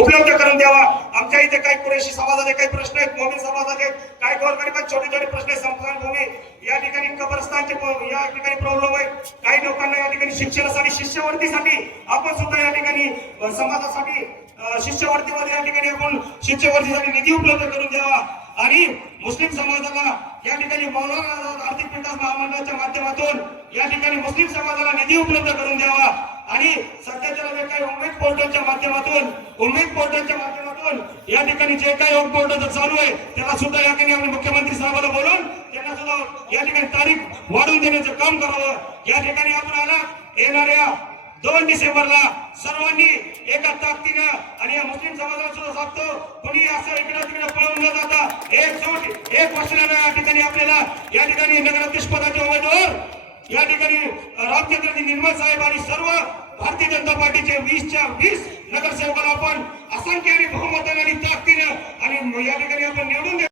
उपलब्ध करून द्यावा. आमच्या इथे काही कुरेशी समाजाचे काही प्रश्न आहेत मोमी समाजाचे काही गोरगरीबात छोटे छोटे प्रश्न आहेत संस्थान भूमी या ठिकाणी कबरस्थानचे या ठिकाणी प्रॉब्लेम आहेत काही लोकांना या ठिकाणी शिक्षणासाठी शिष्यवृत्तीसाठी आपण सुद्धा या ठिकाणी समाजासाठी अ, शिष्यवृत्तीमध्ये या ठिकाणी आपण शिष्यवृत्तीसाठी निधी उपलब्ध करून द्यावा. आणि मुस्लिम समाजाला या ठिकाणी मौलाना आर्थिक विकास महामंडळाच्या माध्यमातून या ठिकाणी मुस्लिम समाजाला निधी उपलब्ध करून द्यावा. आणि सध्याच्या पोर्टलच्या माध्यमातून उमेद पोर्टलच्या माध्यमातून या ठिकाणी जे काही योग पोर्टल चालू आहे त्याला सुद्धा या ठिकाणी आपण मुख्यमंत्री साहेबांना बोलून त्यांना सुद्धा या ठिकाणी तारीख वाढवून देण्याचं काम करावं. या ठिकाणी आपण आला येणाऱ्या दोन डिसेंबरला सर्वांनी एका ताकदीनं आणि या मुस्लिम समाजाला सुद्धा सांगतो कोणी असं इकडे तिकडे पळवून न जाता एकजूट एक वचनानं या ठिकाणी आपल्याला या ठिकाणी नगराध्यक्ष पदाचे उमेदवार या ठिकाणी रामचंद्रजी निर्मळ साहेब आणि सर्व भारतीय जनता पार्टीचे वीसच्या वीस नगरसेवकाला आपण असंख्य आणि बहुमताने आणि ताकदीनं आणि या ठिकाणी